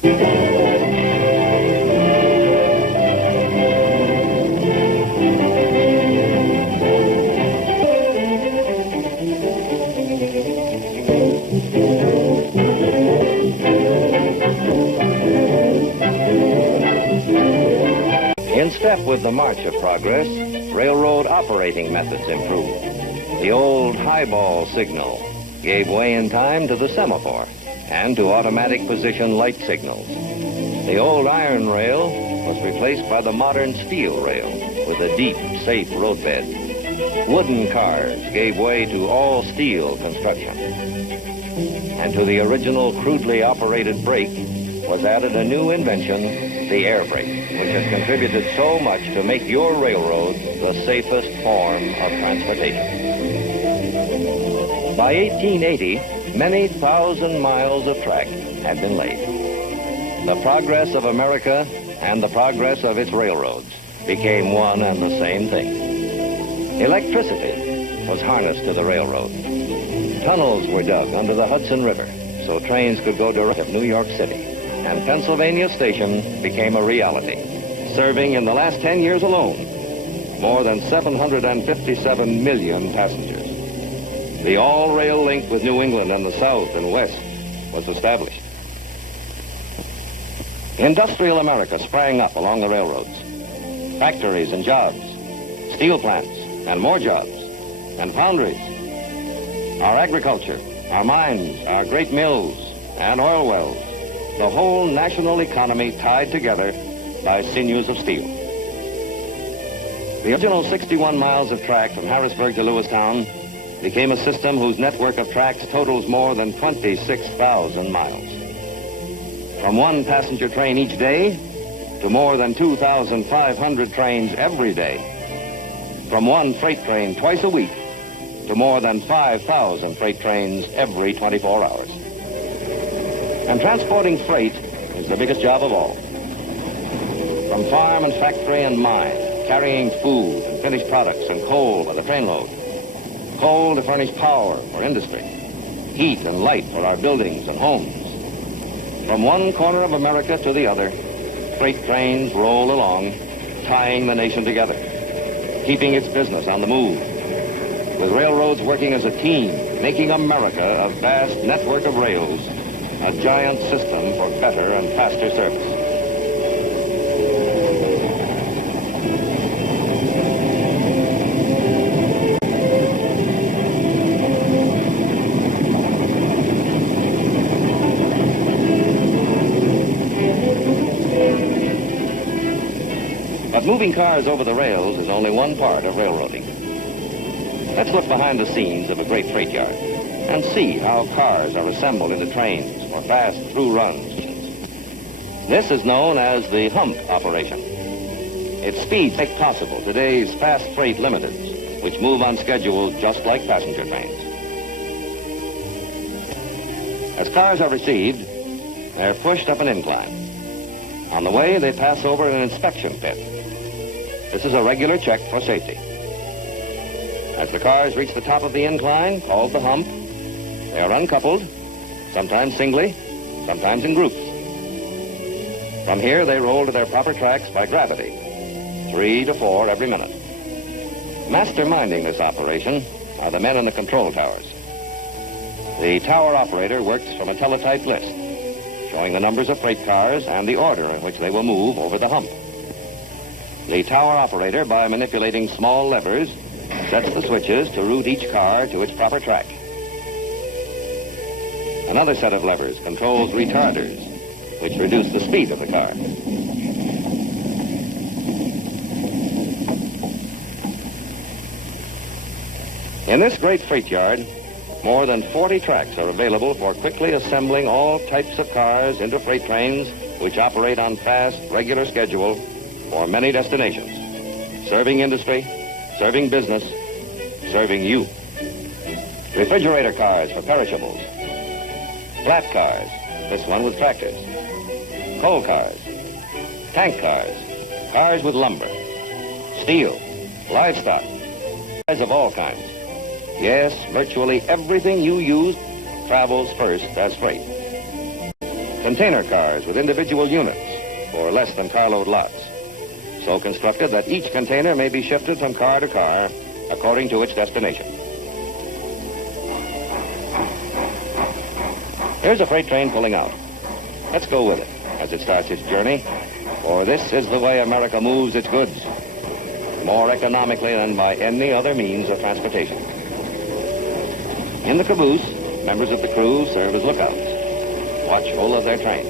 In step with the march of progress, railroad operating methods improved. The old highball signal gave way in time to the semaphore and to automatic position light signals. The old iron rail was replaced by the modern steel rail with a deep, safe roadbed. Wooden cars gave way to all steel construction. And to the original crudely operated brake was added a new invention, the air brake, which has contributed so much to make your railroad the safest form of transportation. By 1880, many thousand miles of track had been laid. The progress of America and the progress of its railroads became one and the same thing. Electricity was harnessed to the railroad. Tunnels were dug under the Hudson River so trains could go direct to New York City. And Pennsylvania Station became a reality, serving in the last 10 years alone more than 757 million passengers. The all-rail link with New England and the South and West was established. Industrial America sprang up along the railroads. Factories and jobs, steel plants and more jobs, and foundries. Our agriculture, our mines, our great mills, and oil wells. The whole national economy tied together by sinews of steel. The original 61 miles of track from Harrisburg to Lewistown became a system whose network of tracks totals more than 26,000 miles. From one passenger train each day to more than 2,500 trains every day. From one freight train twice a week to more than 5,000 freight trains every 24 hours. And transporting freight is the biggest job of all. From farm and factory and mine, carrying food and finished products and coal by the trainload. Coal to furnish power for industry. Heat and light for our buildings and homes. From one corner of America to the other, freight trains roll along, tying the nation together, keeping its business on the move. With railroads working as a team, making America a vast network of rails, a giant system for better and faster service. But moving cars over the rails is only one part of railroading. Let's look behind the scenes of a great freight yard and see how cars are assembled into trains for fast through runs. This is known as the hump operation. Its speeds make possible today's fast freight limiteds, which move on schedule just like passenger trains. As cars are received, they're pushed up an incline. On the way, they pass over an inspection pit. This is a regular check for safety. As the cars reach the top of the incline, called the hump, they are uncoupled, sometimes singly, sometimes in groups. From here, they roll to their proper tracks by gravity, 3 to 4 every minute. Masterminding this operation are the men in the control towers. The tower operator works from a teletype list, showing the numbers of freight cars and the order in which they will move over the hump. The tower operator, by manipulating small levers, sets the switches to route each car to its proper track. Another set of levers controls retarders, which reduce the speed of the car. In this great freight yard, more than 40 tracks are available for quickly assembling all types of cars into freight trains which operate on fast, regular schedule for many destinations, serving industry, serving business, serving you. Refrigerator cars for perishables. Flat cars, this one with tractors. Coal cars. Tank cars. Cars with lumber. Steel. Livestock. Cars of all kinds. Yes, virtually everything you use travels first as freight. container cars with individual units for less than carload lots, so constructed that each container may be shifted from car to car according to its destination. Here's a freight train pulling out. Let's go with it as it starts its journey, for this is the way America moves its goods, more economically than by any other means of transportation. In the caboose, members of the crew serve as lookouts, watchful of their train.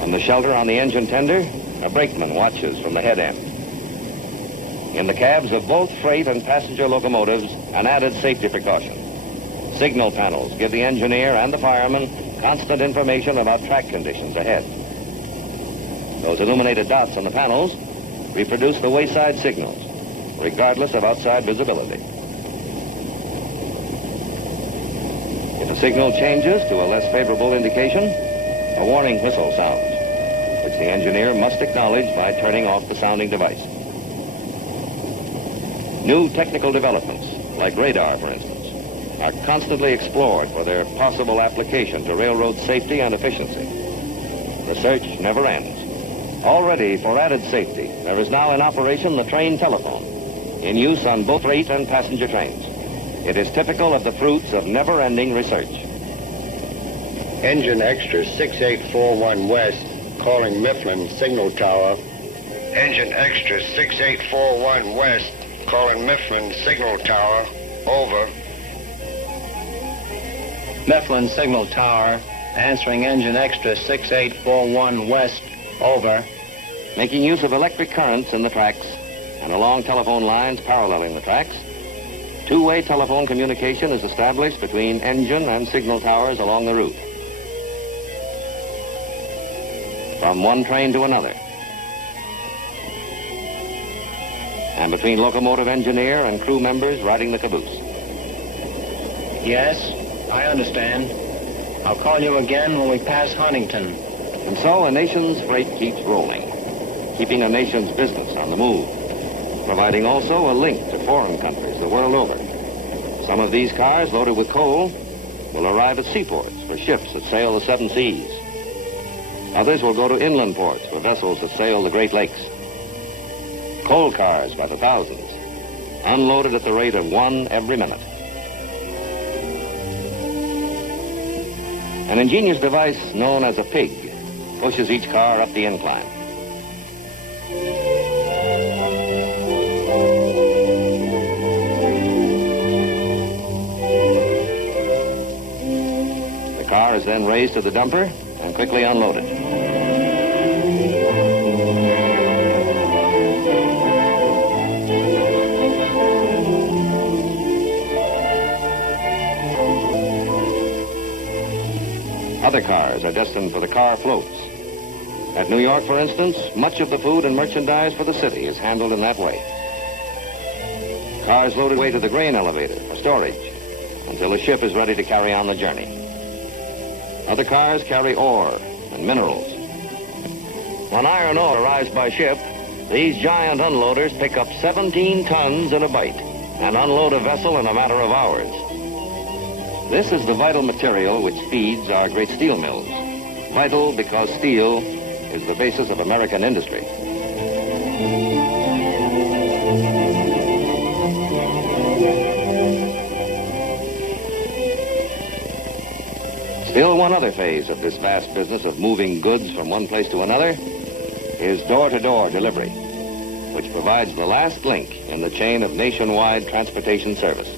From the shelter on the engine tender, a brakeman watches from the head end. In the cabs of both freight and passenger locomotives, an added safety precaution. Signal panels give the engineer and the fireman constant information about track conditions ahead. Those illuminated dots on the panels reproduce the wayside signals, regardless of outside visibility. If a signal changes to a less favorable indication, a warning whistle sounds, which the engineer must acknowledge by turning off the sounding device. New technical developments, like radar, for instance, are constantly explored for their possible application to railroad safety and efficiency. Research never ends. Already, for added safety, there is now in operation the train telephone, in use on both freight and passenger trains. It is typical of the fruits of never-ending research. Engine Extra 6841 West, calling Mifflin Signal Tower. Engine Extra 6841 West, calling Mifflin Signal Tower. Over. Mifflin Signal Tower, answering Engine Extra 6841 West. Over. Making use of electric currents in the tracks and along telephone lines paralleling the tracks, two-way telephone communication is established between engine and signal towers along the route. From one train to another. And between locomotive engineer and crew members riding the caboose. Yes, I understand. I'll call you again when we pass Huntington. And so a nation's freight keeps rolling, keeping a nation's business on the move, providing also a link to foreign countries the world over. Some of these cars, loaded with coal, will arrive at seaports for ships that sail the seven seas. Others will go to inland ports for vessels that sail the Great Lakes. Coal cars by the thousands, unloaded at the rate of one every minute. An ingenious device known as a pig pushes each car up the incline. The car is then raised to the dumper and quickly unloaded. Other cars are destined for the car floats. At New York, for instance, much of the food and merchandise for the city is handled in that way. Cars loaded away to the grain elevator for storage until the ship is ready to carry on the journey. Other cars carry ore and minerals. When iron ore arrives by ship, these giant unloaders pick up 17 tons in a bite and unload a vessel in a matter of hours. This is the vital material which feeds our great steel mills. Vital because steel is the basis of American industry. Still one other phase of this vast business of moving goods from one place to another is door-to-door delivery, which provides the last link in the chain of nationwide transportation service.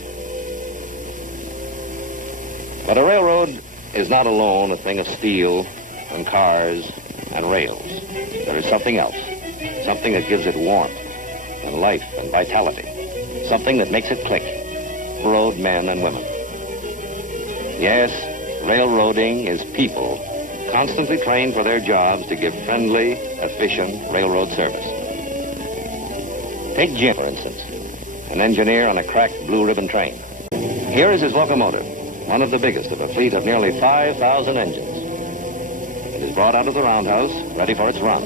But a railroad is not alone a thing of steel and cars and rails. There is something else, something that gives it warmth and life and vitality, something that makes it click. Road men and women. Yes, railroading is people constantly trained for their jobs to give friendly, efficient railroad service. Take Jim, for instance, an engineer on a cracked blue ribbon train. Here is his locomotive, one of the biggest of a fleet of nearly 5,000 engines. It is brought out of the roundhouse, ready for its run.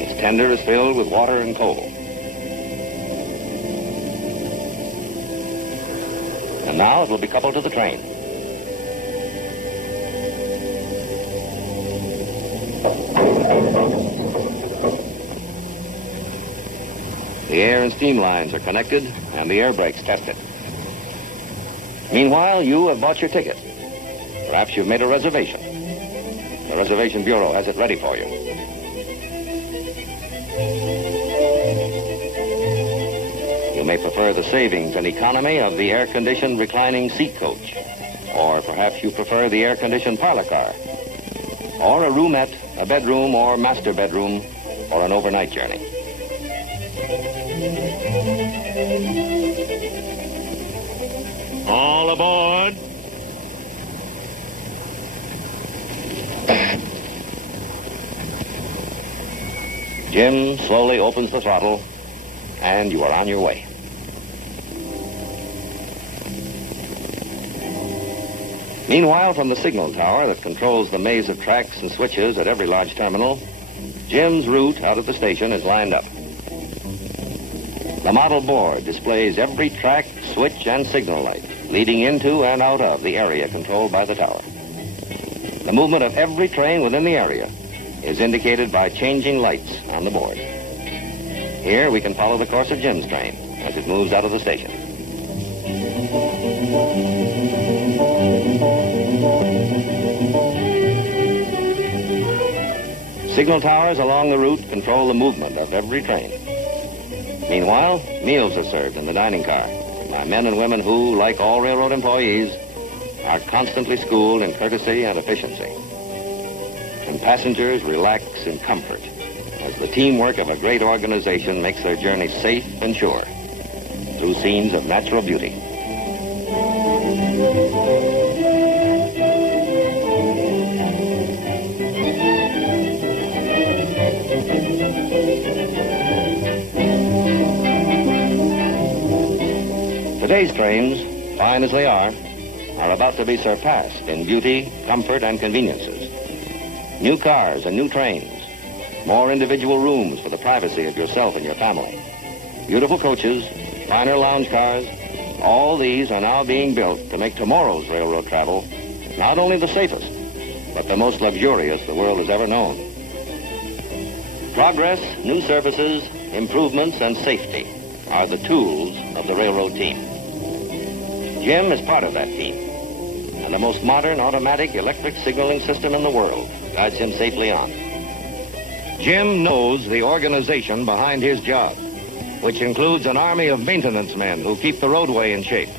Its tender is filled with water and coal. And now it will be coupled to the train. The air and steam lines are connected and the air brakes tested. Meanwhile, you have bought your ticket. Perhaps you've made a reservation. The Reservation Bureau has it ready for you. You may prefer the savings and economy of the air-conditioned reclining seat coach. Or perhaps you prefer the air-conditioned parlor car. Or a roomette, a bedroom, or master bedroom for an overnight journey. All aboard. Jim slowly opens the throttle, and you are on your way. Meanwhile, from the signal tower that controls the maze of tracks and switches at every large terminal, Jim's route out of the station is lined up. The model board displays every track, switch, and signal light leading into and out of the area controlled by the tower. The movement of every train within the area is indicated by changing lights on the board. Here we can follow the course of Jim's train as it moves out of the station. Signal towers along the route control the movement of every train. Meanwhile, meals are served in the dining car by men and women who, like all railroad employees, are constantly schooled in courtesy and efficiency. And passengers relax in comfort as the teamwork of a great organization makes their journey safe and sure through scenes of natural beauty. Today's trains, fine as they are about to be surpassed in beauty, comfort, and conveniences. New cars and new trains, more individual rooms for the privacy of yourself and your family. Beautiful coaches, finer lounge cars, all these are now being built to make tomorrow's railroad travel not only the safest, but the most luxurious the world has ever known. Progress, new services, improvements, and safety are the tools of the railroad team. Jim is part of that team, and the most modern automatic electric signaling system in the world guides him safely on. Jim knows the organization behind his job, which includes an army of maintenance men who keep the roadway in shape.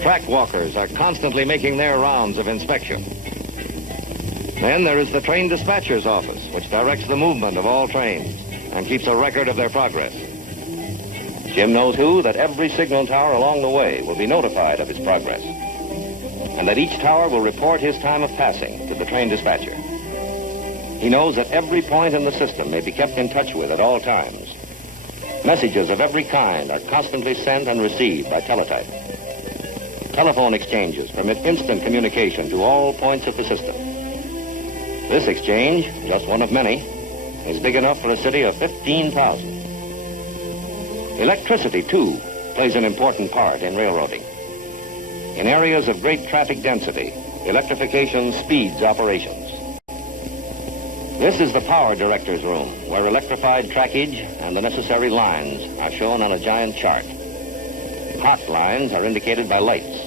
Track walkers are constantly making their rounds of inspection. Then there is the train dispatcher's office, which directs the movement of all trains and keeps a record of their progress. Jim knows, too, that every signal tower along the way will be notified of its progress, and that each tower will report his time of passing to the train dispatcher. He knows that every point in the system may be kept in touch with at all times. Messages of every kind are constantly sent and received by teletype. Telephone exchanges permit instant communication to all points of the system. This exchange, just one of many, is big enough for a city of 15,000. Electricity, too, plays an important part in railroading. In areas of great traffic density, electrification speeds operations. This is the power director's room, where electrified trackage and the necessary lines are shown on a giant chart. Hot lines are indicated by lights.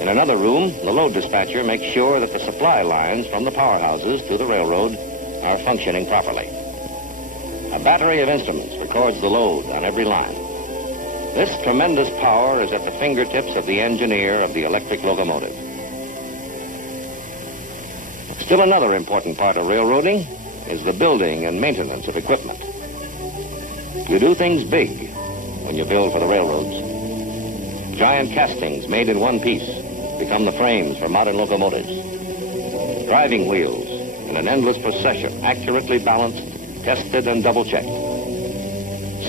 In another room, the load dispatcher makes sure that the supply lines from the powerhouses to the railroad are functioning properly. A battery of instruments records the load on every line. This tremendous power is at the fingertips of the engineer of the electric locomotive. Still another important part of railroading is the building and maintenance of equipment. You do things big when you build for the railroads. Giant castings made in one piece become the frames for modern locomotives. Driving wheels in an endless procession, accurately balanced, tested and double-checked.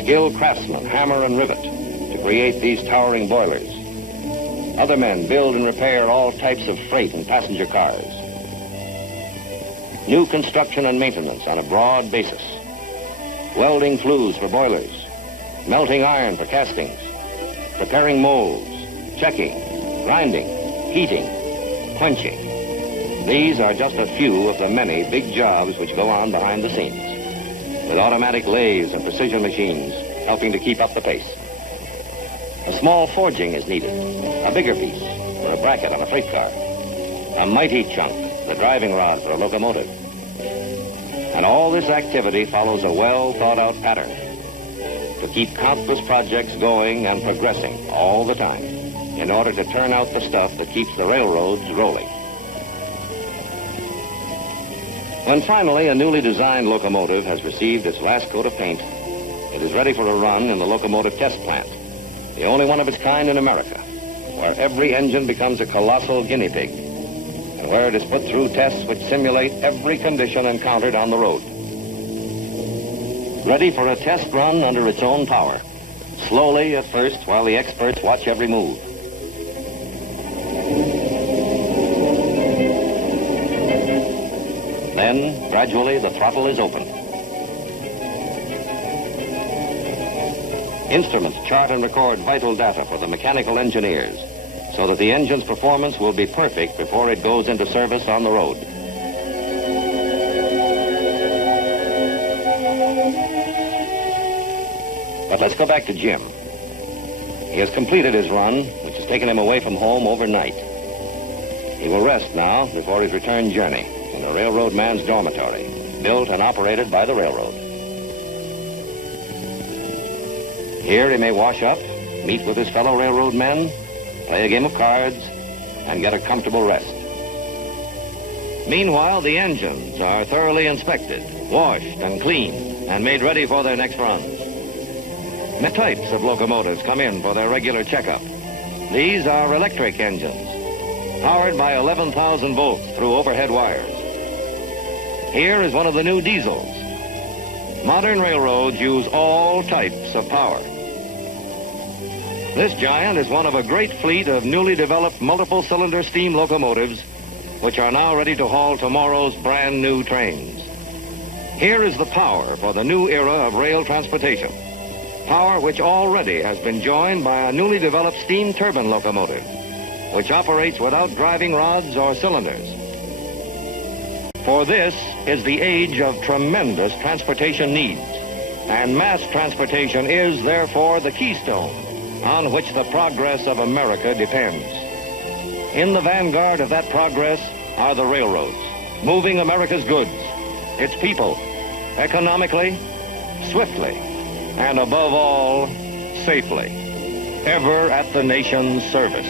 Skilled craftsmen hammer and rivet to create these towering boilers. Other men build and repair all types of freight and passenger cars. New construction and maintenance on a broad basis. Welding flues for boilers. Melting iron for castings. Preparing molds. Checking. Grinding. Heating. Quenching. These are just a few of the many big jobs which go on behind the scenes. with automatic lathes and precision machines helping to keep up the pace. A small forging is needed, a bigger piece for a bracket on a freight car, a mighty chunk, the driving rod for a locomotive. And all this activity follows a well-thought-out pattern to keep countless projects going and progressing all the time in order to turn out the stuff that keeps the railroads rolling. When finally a newly designed locomotive has received its last coat of paint, it is ready for a run in the locomotive test plant, the only one of its kind in America, where every engine becomes a colossal guinea pig, and where it is put through tests which simulate every condition encountered on the road. Ready for a test run under its own power, slowly at first while the experts watch every move. Then, gradually, the throttle is opened. Instruments chart and record vital data for the mechanical engineers so that the engine's performance will be perfect before it goes into service on the road. But let's go back to Jim. He has completed his run, which has taken him away from home overnight. He will rest now before his return journey in the railroad man's dormitory, built and operated by the railroad. Here he may wash up, meet with his fellow railroad men, play a game of cards, and get a comfortable rest. Meanwhile, the engines are thoroughly inspected, washed and cleaned, and made ready for their next runs. Many types of locomotives come in for their regular checkup. These are electric engines, powered by 11,000 volts through overhead wires. Here is one of the new diesels. Modern railroads use all types of power. This giant is one of a great fleet of newly developed multiple-cylinder steam locomotives, which are now ready to haul tomorrow's brand new trains. Here is the power for the new era of rail transportation. Power which already has been joined by a newly developed steam turbine locomotive, which operates without driving rods or cylinders. For this is the age of tremendous transportation needs, and mass transportation is, therefore, the keystone on which the progress of America depends. In the vanguard of that progress are the railroads, moving America's goods, its people, economically, swiftly, and above all, safely, ever at the nation's service.